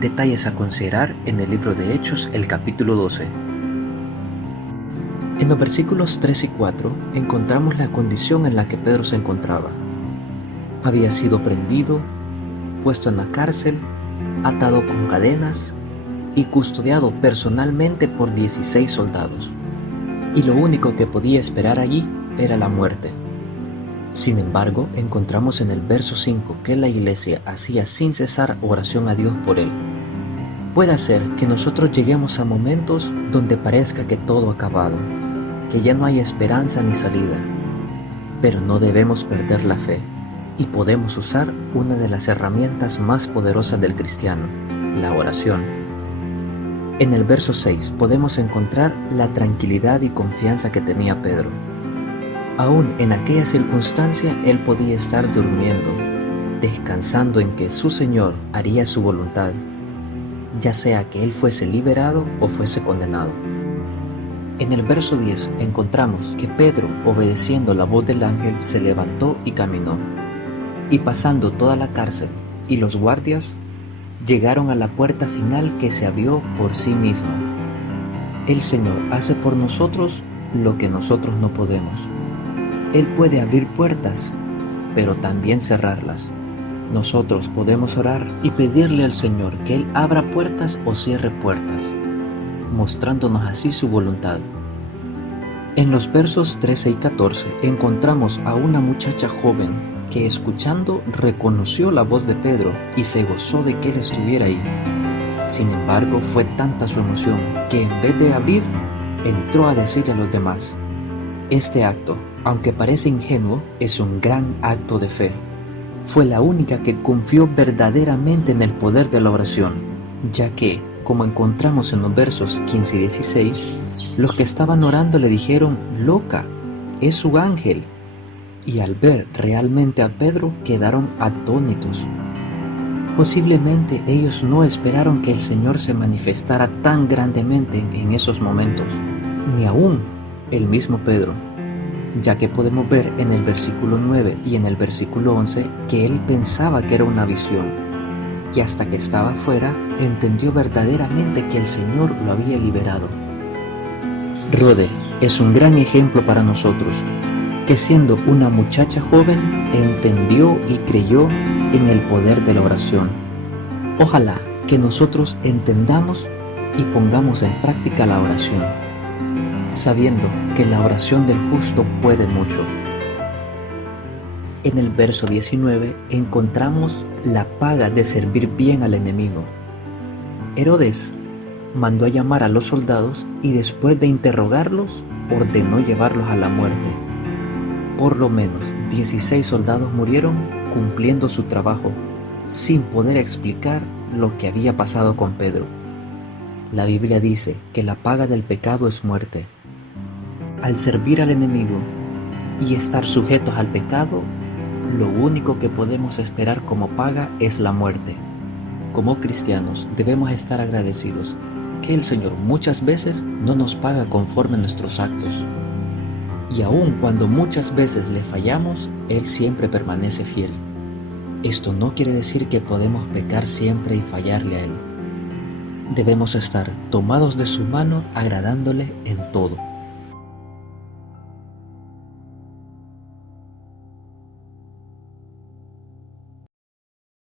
Detalles a considerar en el libro de Hechos, el capítulo 12. En los versículos 3 y 4 encontramos la condición en la que Pedro se encontraba. Había sido prendido, puesto en la cárcel, atado con cadenas y custodiado personalmente por 16 soldados. Y lo único que podía esperar allí era la muerte. Sin embargo, encontramos en el verso 5 que la iglesia hacía sin cesar oración a Dios por él. Puede ser que nosotros lleguemos a momentos donde parezca que todo ha acabado, que ya no hay esperanza ni salida, pero no debemos perder la fe y podemos usar una de las herramientas más poderosas del cristiano, la oración. En el verso 6 podemos encontrar la tranquilidad y confianza que tenía Pedro. Aún en aquella circunstancia él podía estar durmiendo, descansando en que su Señor haría su voluntad, ya sea que él fuese liberado o fuese condenado. En el verso 10 encontramos que Pedro, obedeciendo la voz del ángel, se levantó y caminó, y pasando toda la cárcel y los guardias, llegaron a la puerta final que se abrió por sí misma. El Señor hace por nosotros lo que nosotros no podemos. Él puede abrir puertas, pero también cerrarlas. Nosotros podemos orar y pedirle al Señor que Él abra puertas o cierre puertas, mostrándonos así su voluntad. En los versos 13 y 14 encontramos a una muchacha joven que, escuchando, reconoció la voz de Pedro y se gozó de que él estuviera ahí. Sin embargo, fue tanta su emoción que en vez de abrir, entró a decirle a los demás. Este acto, aunque parece ingenuo, es un gran acto de fe. Fue la única que confió verdaderamente en el poder de la oración, ya que, como encontramos en los versos 15 y 16, los que estaban orando le dijeron: «Loca, es su ángel». Y al ver realmente a Pedro, quedaron atónitos. Posiblemente ellos no esperaron que el Señor se manifestara tan grandemente en esos momentos, ni aún el mismo Pedro, ya que podemos ver en el versículo 9 y en el versículo 11 que él pensaba que era una visión, y hasta que estaba fuera entendió verdaderamente que el Señor lo había liberado. Rode es un gran ejemplo para nosotros, que siendo una muchacha joven entendió y creyó en el poder de la oración. Ojalá que nosotros entendamos y pongamos en práctica la oración, sabiendo que la oración del justo puede mucho. En el verso 19 encontramos la paga de servir bien al enemigo. Herodes mandó a llamar a los soldados y después de interrogarlos ordenó llevarlos a la muerte. Por lo menos 16 soldados murieron cumpliendo su trabajo, sin poder explicar lo que había pasado con Pedro. La Biblia dice que la paga del pecado es muerte. Al servir al enemigo y estar sujetos al pecado, lo único que podemos esperar como paga es la muerte. Como cristianos debemos estar agradecidos que el Señor muchas veces no nos paga conforme a nuestros actos. Y aun cuando muchas veces le fallamos, Él siempre permanece fiel. Esto no quiere decir que podemos pecar siempre y fallarle a Él. Debemos estar tomados de su mano, agradándole en todo.